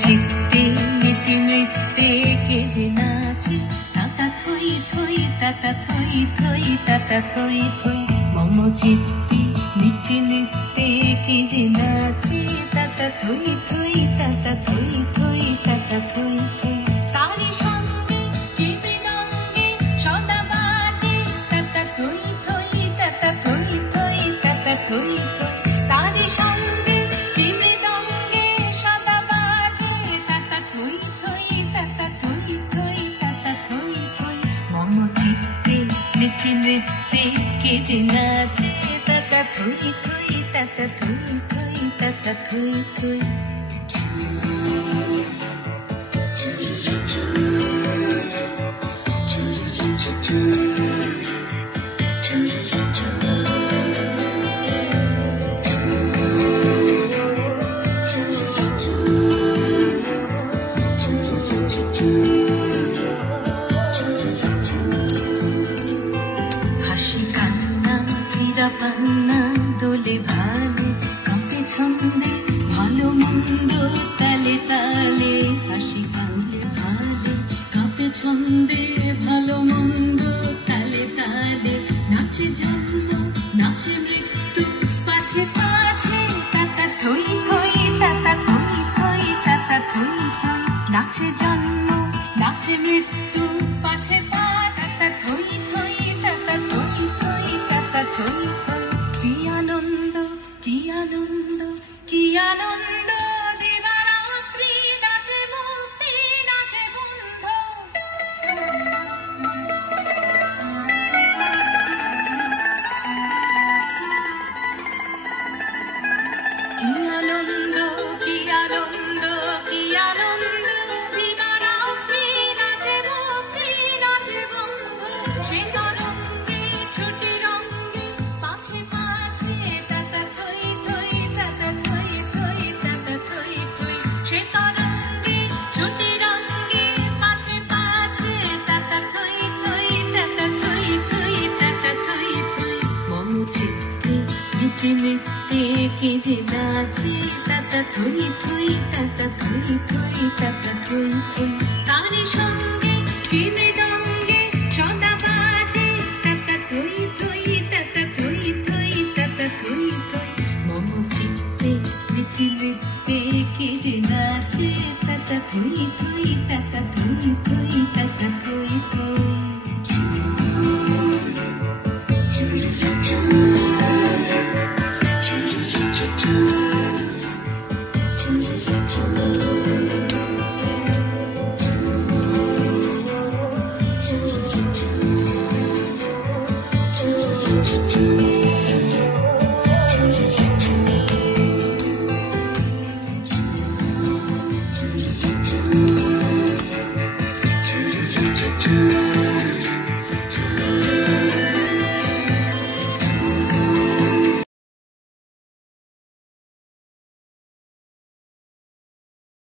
চিত্তে নীতি নৃত্যে কে যে নাচে তাতা থই থই তাতা থই থই তাতা থই থই মম চিত্তে নীতি নৃত্যে কে যে নাচে তাতা থই থই তাতা থই থই তাতা থই থই তারি সঙ্গে কি মৃদঙ্গে সদা বাজে তাতা থই থই তাতা থই থই তাতা থই থই তারি সঙ্গে কি মৃদঙ্গে সদা বাজে তাতা থই থই তাতা থই থই তাতা থই থই মম চিত্তে নীতি নৃত্যে কে যে নাচে তাতা থই থই তাতা থই থই তাতা থই থই হাসি কান্না হীরা পান্না দোলে ভালে কাঁপে ছন্দে ভালো মন্দ তালে তালে হাসি কান্দে ভালে কাঁপে ছন্দে ভালো মন্দ তালে তালে নাচে জন্ম নাচে মৃত্যু পাছে পাছে তাতা থই থই তাতা থই থই তাতা থই থই নাচে জন্ম নাচে মৃত্যু পাছে পাছে তাতা থই থই তাতা থই থই তাতা থই থই কি আনন্দ কি আনন্দ কি আনন্দ দিবারাত্রি নাচে মুক্তি নাচে বন্ধ কি আনন্দ কি আনন্দ কি আনন্দ দিবারাত্রি নাচে মুক্তি নাচে বন্ধ সে তরঙ্গে ছুটি রঙ্গে পাছে পাছে তাতা থই থই তাতা থই থই তাতা থই থই সে তরঙ্গে ছুটি রঙ্গে পাছে পাছে তাতা থই থই তাতা থই থই তাতা থই থই মম চিত্তে নীতি নৃত্যে কে যে নাচে তাতা থই থই তাতা থই থই তাতা থই থই তারি সঙ্গে কি মৃদঙ্গে সদা বাজে তাতা থই থই তাতা থই থই তাতা থই থই মম চিত্তে নীতি নৃত্যে কে যে নাচে তাতা থই থই তাতা থই থই তাতা